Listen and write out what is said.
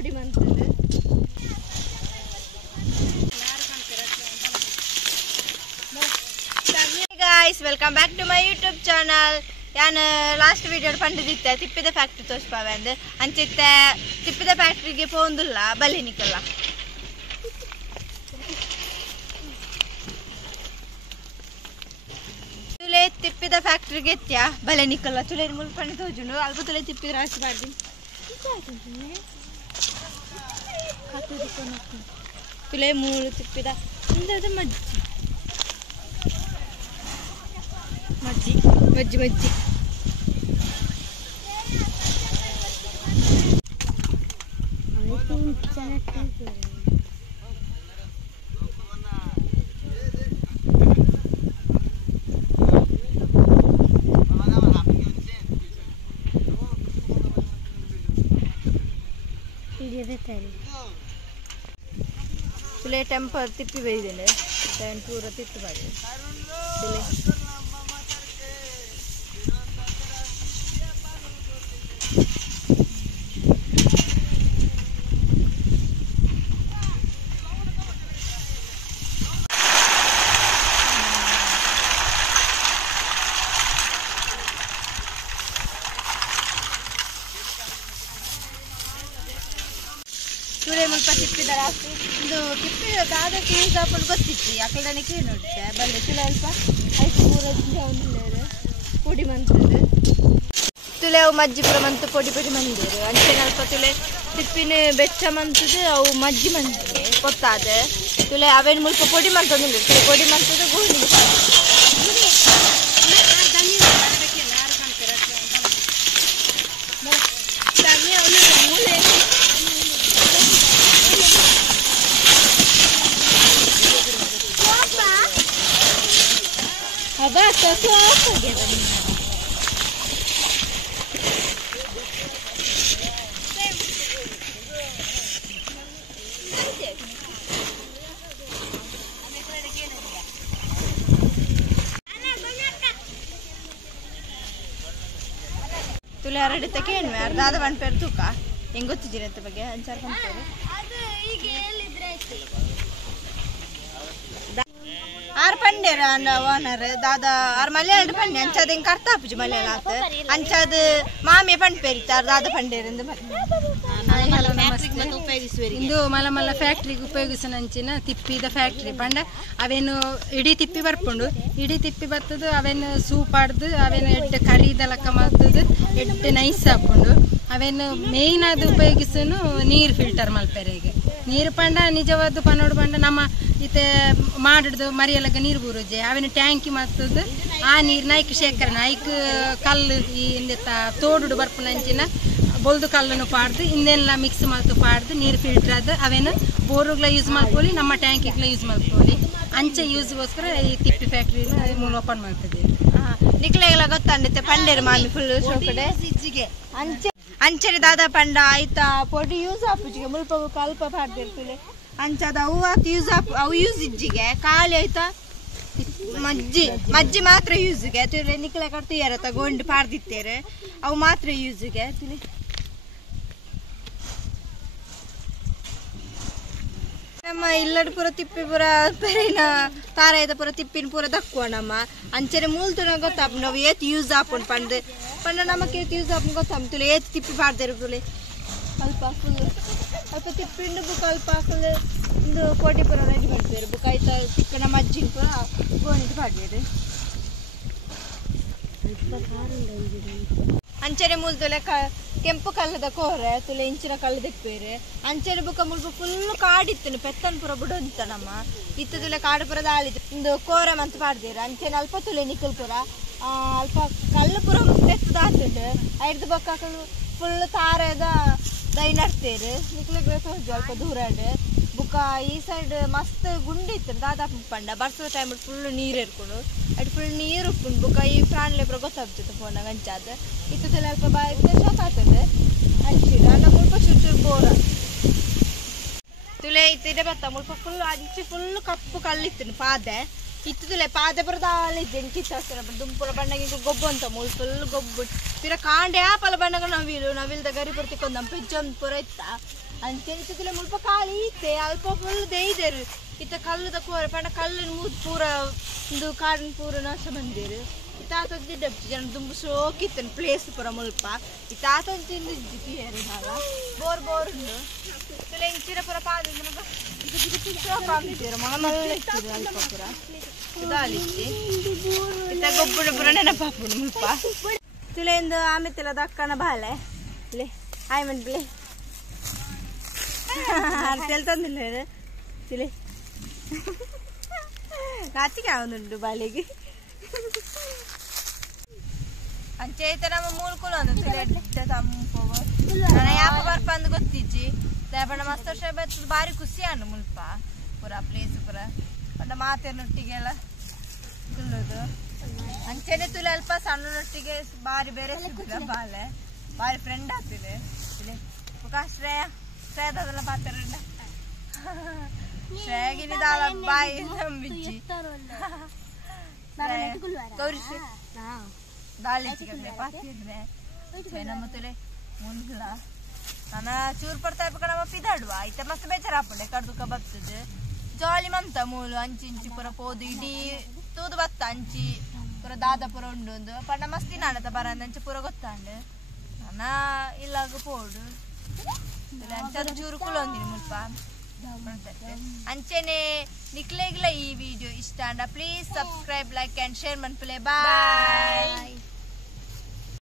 ಪುಡಿ ಮಂತುಂಡು guys welcome back to my YouTube channel. ನಾನು ಲಾಸ್ಟ್ ವಿಡಿಯೋ ಪಂಡಿದ್ದೆ ತಿಪ್ಪಿದ ಫ್ಯಾಕ್ಟ್ರಿ ತೋರಿಸ್ಪಾವೆ ಅಂದು ಅಂಚಿತ್ತೆ ತಿಪ್ಪಿದ ಫ್ಯಾಕ್ಟ್ರಿಗೆ ಪೋಂದಿಲ್ಲ ಬಲಿನಿಕಲ್ಲ ತುಲೆ ತಿಪ್ಪಿದ ಫ್ಯಾಕ್ಟ್ರಿಗೆ ಎತ್ತ್ಯಾ ಬಲೆ ನಿಕ್ಕಲ್ಲ ತುಲೆ ಮುಲ್ಪಣ್ಣಿ ತೋಜುಂಡು ಅಲ್ಪ ತುಲೆ ತಿಪ್ಪಿದ ರಾಶಿ ಬಾರ್ದಿ ತುಲೆ ಮೂಳು ತಿಪ್ಪಿದ ಇಂದದು ಮಜ್ಜಿ ಮಜ್ಜಿ ಮಜ್ಜಿ ತುಲೆ ಟೆಂಪರ್ ತಿಪ್ಪಿ ಬೈದೇನೆ ಪೂರ ತಿತ್ತು ಬಾಡಿ ತುಲೆ ತುಳೆ ಮುಲ್ಪ ತಿಪ್ಪಿದ ರಾತ್ರಿ ಇದು ತಿಪ್ಪಿದ ದಾದಕ್ಕೆ ಯೂಸ್ ಹಾಕೊಂಡು ಗೊತ್ತಿತ್ತು ಅಕಲ್ದನಕ್ಕೆ ನೋಡುತ್ತೆ ಬಲ್ಲೆ ತುಳೆ ಅಲ್ಪ ಐದು ಮೂರು ಪುಡಿ ಮಂತಂದು ತುಳೆ ಅವು ಮಜ್ಜಿ ಪುರ ಮಂತು ಪೊಡಿ ಪೊಡಿ ಮಂದಿರು ಅಂಚೆನ ಅಲ್ಪ ತುಳೆ ತಿಪ್ಪಿನ ಬೆಚ್ಚ ಮಂತದು ಅವು ಮಜ್ಜಿ ಮಂದಿಗೆ ಗೊತ್ತಾದ ತುಳೆ ಅವೇನು ಮುಲ್ಪ ಪೊಡಿ ಮಂತಂದಿಲ್ಲ ತುಳೆ ಪೊಡಿ ಮಂತದ್ದು ಗೋಣಿ ತುಲೆ ಎರಡು ತಗೇನು ಅರ್ಧಾದ ಪಂಪೇರು ತೂಕ ಹೆಂಗೆ ಗೊತ್ತಿದ್ದೀರಿ ಅಂತ ಬಗ್ಗೆ ಅಂಚಾರು ಪಂಪೇರು ಆರು ಪಂಡೇರ ಓನರ್ ದಾದ ಆರು ಮಲಯಾಳ ಪಂಡೆ ಅಂಚದ ಹಿಂಗೆ ಕರ್ತಾಪುಜಿ ಮಲಯಾಳ ಆತ ಅಂಚದ ಮಾಮೆ ಪಂಪೇರಿತ್ತಾರ ದಾದ ಪಂಡೇರಿಂದ ಇಂದು ಮಲ್ಲ ಫ್ಯಾಕ್ಟ್ರಿಗೆ ಉಪಯೋಗಿಸನಂಚಿನ ತಿಪ್ಪಿದ ಫ್ಯಾಕ್ಟ್ರಿ ಪಂಡ ಅವೇನು ಇಡೀ ತಿಪ್ಪಿ ಬರ್ಕೊಂಡು ಇಡೀ ತಿಪ್ಪಿ ಬರ್ತದ ಅವೇನು ಸೂಪ್ ಆಡ್ದು ಅವೇನು ಎಡ್ಡೆ ಕರಿದ ಲಕ್ಕ ಮಾಡ್ತದ ಎಡ್ಡೆ ನೈಸ್ ಹಾಕೊಂಡು ಅವೇನು ಮೇಯ್ನ್ ಅದು ಉಪಯೋಗಿಸನು ನೀರು ಫಿಲ್ಟರ್ ಮಲ್ಪೆರೆಗೆ ನೀರು ಪಂಡ ನಿಜವಾದ ಪನ್ನೋಡು ಪಂಡ ನಮ್ಮ ಇತ್ತೆ ಮಾಡಿಡ್ದು ಮರಿಯಲ್ಲಗ ನೀರು ಬೂರುಜೆ ಅವೇನು ಟ್ಯಾಂಕಿ ಮಾಡ್ತದ ಆ ನೀರು ನಾಯ್ಕ ಶೇಖರಣೆ ನಾಯ್ಕ ಕಲ್ಲು ಈ ತೋಡು ಬರ್ಪುನಂಚಿನ ಬೊಲ್ದು ಕಲ್ಲನ್ನು ಪಾಡ್ದು ಇನ್ನೆಲ್ಲ ಮಿಕ್ಸ್ ಮಾಡ್ತು ಪಾಡ್ದು ನೀರು ಫಿಲ್ಟರ್ ಅದು ಅವೇನು ಬೋರುಗಳ ಯೂಸ್ ಮಾಡ್ಕೊಳ್ಳಿ ನಮ್ಮ ಟ್ಯಾಂಕಿಗೆಲ್ಲ ಯೂಸ್ ಮಾಡ್ಕೊಳ್ಳಿ ಅಂಚೆ ಯೂಸ್ಗೋಸ್ಕರ ಈ ತಿಪ್ಪಿ ಫ್ಯಾಕ್ಟ್ರಿನ ಮೂಲ ಓಪನ್ ಮಾಡ್ತಿದ್ದೀವಿ ನಿಕ್ಲೆಲ್ಲ ಗೊತ್ತಂಡತ್ತೆ ಪಂಡೇರು ಮಾಮಿ ಫುಲ್ ಕಡೆ ಅಂಚೆ ಅಂಚೆರೆ ದಾದ ಪಂಡ ಆಯ್ತಾ ಪೊಡಿ ಯೂಸ್ ಆಪುಜಿಗೆ ಮುಲ್ಪ ಕಲ್ಪ ಪಾಡ್ದಿರ್ತಲೆ ಅಂಚದ ಅವು ಯೂಸ್ ಆಪ್ ಅವು ಯೂಸ್ ಇಜ್ಜಿಗೆ ಖಾಲಿ ಆಯ್ತಾ ಮಜ್ಜಿ ಮಜ್ಜಿ ಮಾತ್ರ ಯೂಸ್ಗೆ ತುಲೆ ನಿಕ್ಲೆ ಕಟ್ತೀಯಾರ ತಗೊಂಡು ಪಾಡ್ದಿತ್ತೇರೆ ಅವು ಮಾತ್ರ ಯೂಸ್ಗೆ ತುಲೆ ನಮ್ಮ ಇಲ್ಲಡ್ ಪೂರ ತಿಪ್ಪಿ ಪೂರ ಪೆರಿನ ತಾರಾಯದ ಪೂರ ತಿಪ್ಪಿನ ಪೂರ ದಕ್ಕುವ ನಮ್ಮ ಅಂಚೆರೆ ಮೂಲ್ತುನ ಗೊತ್ತಾಪ ನಾವು ಏತ್ ಯೂಸ್ ಆಪುಂಡು ಪಂಡ್ ಪಂಡ ನಮಕ್ ಏತ್ ಯೂಸ್ ಆಪುಂಡು ಗೊತ್ತಾಪ ತುಲೆ ಏತ್ ತಿಪ್ಪಿ ಪಾಡ್ದೇರು ತುಲೆ ಅಲ್ಪ ಫುಲ್ ಅಲ್ಪ ತಿಪ್ಪಿಂಡು ಬುಕ್ ಅಲ್ಪ ಫುಲ್ ಒಂದು ಕೋಟಿ ಪೂರ ರೆಡಿ ಮಾಡ್ತಾರೆ ಬುಕ್ ಆಯ್ತಾ ತಿಕ್ಕನ ಮಜ್ಜಿನ ಪೂರ ಗೋಣಿದು ಪಾಡ್ದೇರು ಅಂಚೆರೆ ಮೂಲ್ತುಲೆ ಕೆಂಪು ಕಲ್ಲದ ಕೋರೆ ತುಲೆ ಇಂಚಿನ ಕಲ್ಲು ದಿಪ್ಪೇರೆ ಅಂಚೆರೆ ಬುಕ್ಕ ಮುಲ್ಪ ಫುಲ್ ಕಾಡಿತ್ತು ಪೆತ್ತನ್ ಪುರ ಬಿಡೋಂತ ನಮ್ಮ ಇತ್ತದುಲೆ ಕಾಡು ಪುರ ದಾಳಿದು ಒಂದು ಕೋರೆ ಮಂತ್ ಪಾಡ್ದೇರು ಅಂಚೆನೆ ಅಲ್ಪ ತುಲೆ ನಿಕ್ಕಲ್ ಪುರ ಅಲ್ಪ ಕಲ್ಲು ಪುರ ಪೆತ್ತದಾತುಂಡು ಐದು ಬೊಕ್ಕ ಫುಲ್ ತಾರದ ದೈ ನಡ್ತೇರು ನಿಕ್ಲಿಗೆ ತೋರ್ಜು ಅಲ್ಪ ದೂರಾಡು ಬುಕ್ಕ ಈ ಸೈಡ್ ಮಸ್ತ್ ಗುಂಡಿ ಇತ್ತು ದಾದಾಪ ಪಂಡ ಬರ್ಸದ ಟೈಮ್ ಫುಲ್ ನೀರು ಇರ್ಕೊಂಡು ಅಡ್ ಫುಲ್ ನೀರು ಉಪ್ಪುಂಡು ಬುಕ್ಕ ಈ ಪ್ರಾಣಿಲೆ ಪುರ ಗೊತ್ತಾಗ್ತಿತ್ತು ಫೋನಾಗ ಅಂಚಾದ ಇತ್ತದೆಲ್ಲ ಅಲ್ಪ ಬಾಯಿಗೆ ಶೋಕ್ ಆಗ್ತದೆ ಅಂಚಿಡು ಅಲ್ಲ ಮುಲ್ಪ ಚುಚ್ಚೂರು ಬೋರ ತುಲೆ ಇತ್ತಿದೆ ಬತ್ತ ಮುಲ್ಪ ಫುಲ್ ಅಂಚಿ ಫುಲ್ ಕಪ್ಪು ಕಲ್ಲಿತ್ತು ಪಾದೆ ಇತ್ತದಲೆ ಪಾದೆ ಬರದಾಲಿದ್ದೇನೆ ಕಿತ್ತಾಸ್ತಾರ ದುಂಪುರ ಬಣ್ಣಗೆ ಗೊಬ್ಬು ಅಂತ ಮುಲ್ ಫುಲ್ ಗೊಬ್ಬು ತೀರ ಕಾಂಡೆ ಆಪಲ ಬಣ್ಣಗ ನವಿಲು ನವಿಲ್ದ ಗರಿ ಬರ್ತಿಕ್ಕೊಂದು ಪೆಜ್ಜೊಂದು ಪುರ ಇತ್ತ ಅಂಚೆ ಇತ್ತದಿಲ್ಲ ಮುಲ್ಪ ಖಾಲಿ ಇತ್ತೆ ಅಲ್ಪ ಫುಲ್ ದೇಯ್ದರು ಇತ್ತ ಕಲ್ಲದ ಕೋರೆ ಪಂಡ ಕಲ್ಲನ್ನು ಮೂದ್ ಪೂರ ಒಂದು ಕಾಡಿನ ಪೂರ ನಾಶ ಬಂದಿರು ಇತ್ತಾತೊಂದು ಡಬ್ಬಿ ಜನ ತುಂಬ ಸೋಕಿತ್ತನು ಪ್ಲೇಸ್ ಪೂರ ಮುಲ್ಪ ಇತ್ತಾತೊಂದು ತಿಂದಿದ್ದು ನಾಗ ಬೋರ್ ಉಂಡು ತುಲೆ ಇಂಚಿರ ಪೂರ ಪಾದಿದ್ದು ಮಗ ಸೋಕಾಂಬಿದ್ದೀರ ಮಗ ಮಲ್ಲ ಇಟ್ಟಿರು ಅಲ್ಪ ಪೂರ ಇದಾಲಿತ್ತಿ ಇತ್ತ ಗೊಬ್ಬರ ಪೂರ ನೆನಪಾಪುಡು ಮುಲ್ಪ ತುಲೆಂದು ಆಮೆತ್ತಿಲ್ಲ ದಕ್ಕನ ಬಾಲೆ ಲೇ ಆಯ್ ಮಂಡ್ಲೆ ತೆಲ್ತಂದಿಲ್ಲ ತಿಳಿ ನಾಚಿಕೆ ಅವನುಂಡು ಬಾಲಿಗೆ ಅಂಚೆತ ನಮ್ಮ ಮೂಳ್ಕೊಳು ಅಂದು ತಿಳಿ ತಂಪು ನಾನು ಯಾಪ ಬರ್ಪಂದು ಗೊತ್ತಿಜ್ಜಿ ದಯಪಂಡ ಮಸ್ತ್ ವರ್ಷ ಬರ್ತದ ಬಾರಿ ಖುಷಿ ಅನ್ನು ಮುಲ್ಪ ಪೂರ ಪ್ಲೇಸ್ ಪೂರ ಪಂಡ ಮಾತೇನೊಟ್ಟಿಗೆಲ್ಲ ತುಳ್ಳೋದು ಅಂಚೆನೆ ತುಳಿ ಅಲ್ಪ ಸಣ್ಣನೊಟ್ಟಿಗೆ ಬಾರಿ ಬೇರೆ ಸಿಗ್ತಿಲ್ಲ ಬಾಲೆ ಬಾರಿ ಫ್ರೆಂಡ್ ಆಗ್ತಿದೆ ತಿಳಿ ಶ್ರೇಯ ಶ್ರೇಯದಲ್ಲ ಪಾತ್ರ ಶ್ರೇಯಗಿನಿ ದಾಲ ಬಾಯಿ ನಂಬಿಚ್ಚಿ ತೋರಿಸಿ ದಾಳಿ ಚಿಕ್ಕಂದ್ರೆ ಪಾತಿದ್ರೆ ನಮ್ಮ ತುಲೆ ಮುಂದಿಲ್ಲ ನಾನು ಚೂರು ಪಡ್ತಾ ಇರ್ಬೇಕ ನಮ್ಮ ಪಿದಾಡುವ ಐತೆ ಮಸ್ತ್ ಬೇಚಾರ ಹಾಕೊಂಡೆ ಕಡ್ದುಕ ಬರ್ತದೆ ಜಾಲಿ ಮಂತ ಮೂಲು ಅಂಚಿ ಇಂಚಿ ಪೂರ ಪೋದು ಇಡೀ ತೂದು ಬತ್ತ ಅಂಚಿ ಪೂರ ದಾದ ಪೂರ ಉಂಡು ಒಂದು ಪಂಡ ಮಸ್ತಿ ನಾಡತ ಬರಂದ ಅಂಚೆ ಪೂರ ಗೊತ್ತಾಂಡು ನಾನ ಇಲ್ಲಾಗ ಪೋಡು ಅಂಚದು ಚೂರು ಕುಲೊಂದಿನಿ ಮುಲ್ಪ ಅಂಚೆನೆ ನಿಕ್ಲೆಗ್ಲ ಈ ವಿಡಿಯೋ ಇಷ್ಟ ಅಂಡ please subscribe like and share ಮನ್ಪುಲೆ ಬಾಯ್.